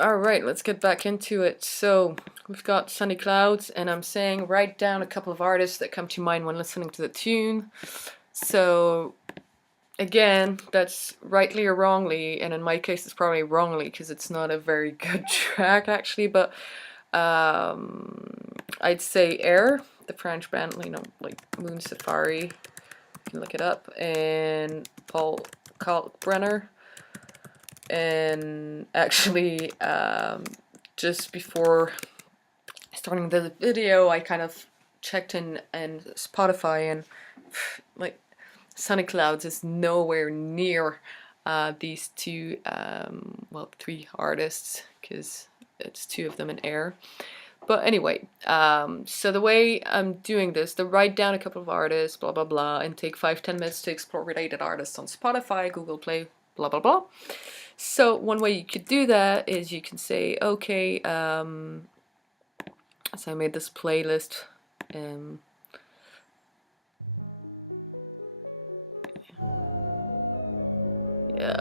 Alright, let's get back into it. So, we've got Sunny Clouds, and I'm saying write down a couple of artists that come to mind when listening to the tune. So, again, that's rightly or wrongly, and in my case it's probably wrongly because it's not a very good track actually, but I'd say Air, the French band, like Moon Safari, you can look it up, and Paul Kalkbrenner. And actually, just before starting the video, I kind of checked in Spotify, and like Sunny Clouds is nowhere near these two, well, three artists, because it's two of them in Air. But anyway, so the way I'm doing this, to write down a couple of artists, blah blah blah, and take 5-10 minutes to explore related artists on Spotify, Google Play, blah blah blah. So one way you could do that is you can say, okay, so I made this playlist. Yeah,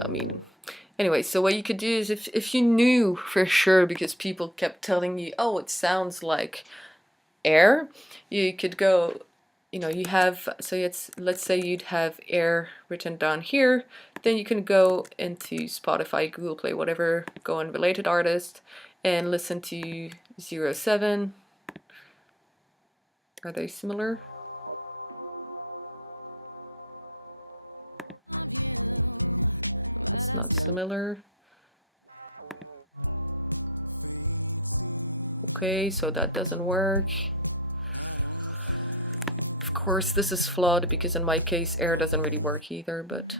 I mean, anyway, so what you could do is if you knew for sure, because people kept telling you, oh, it sounds like Air, you could go, you have, so let's say you'd have Air written down here, then you can go into Spotify, Google Play, whatever, go on related artist and listen to 07. Are they similar? That's not similar. Okay, so that doesn't work. Of course, this is flawed because in my case, Air doesn't really work either, but...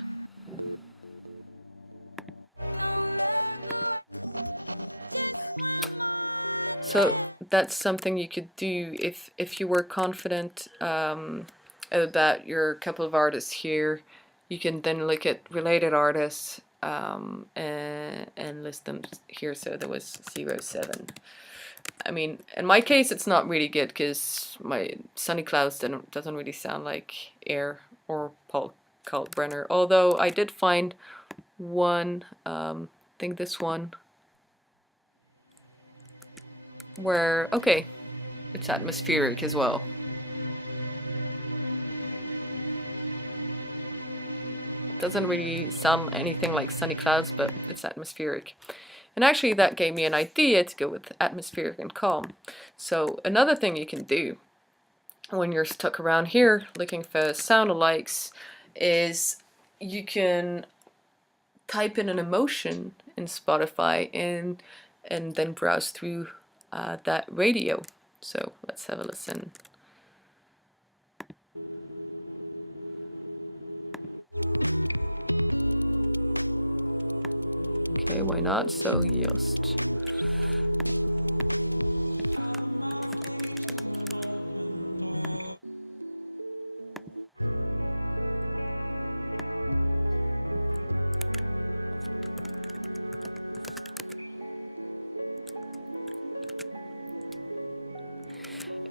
So that's something you could do if you were confident about your couple of artists here. You can then look at related artists and list them here. So there was 07. I mean, in my case, it's not really good because my Sunny Clouds doesn't really sound like Air or Paul Kalkbrenner. Although I did find one, I think this one, where, okay, it's atmospheric as well. Doesn't really sound anything like Sunny Clouds, but it's atmospheric. And actually that gave me an idea to go with atmospheric and calm. So another thing you can do when you're stuck around here looking for sound alikes is you can type in an emotion in Spotify and then browse through that radio. So let's have a listen. Okay, why not? So just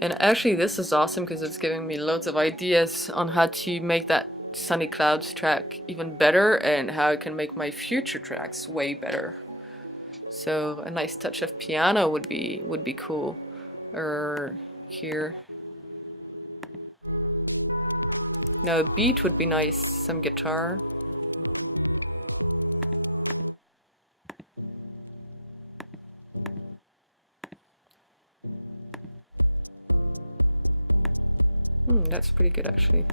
and actually this is awesome because it's giving me loads of ideas on how to make that Sunny Clouds track even better and how I can make my future tracks way better. So a nice touch of piano would be cool. Or here. No, a beat would be nice, some guitar. That's pretty good actually.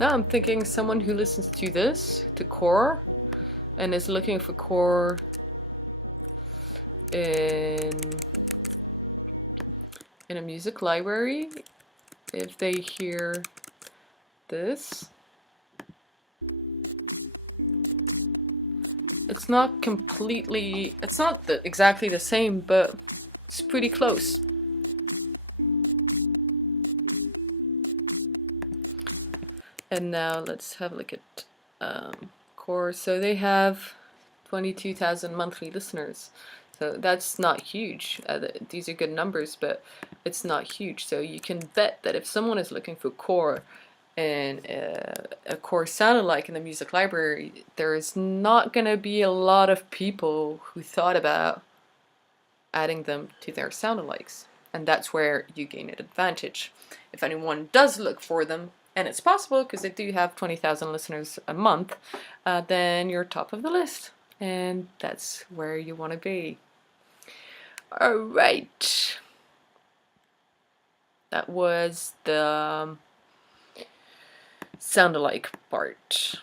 Now I'm thinking someone who listens to this, to core, and is looking for core in a music library, if they hear this, it's not completely, it's not exactly the same, but it's pretty close. And now let's have a look at Core. So they have 22,000 monthly listeners. So that's not huge. These are good numbers, but it's not huge. So you can bet that if someone is looking for Core and a Core sound-alike in the music library, there is not going to be a lot of people who thought about adding them to their sound-alikes. And that's where you gain an advantage. If anyone does look for them, and it's possible because they do have 20,000 listeners a month, then you're top of the list. And that's where you want to be. All right. That was the sound-alike part.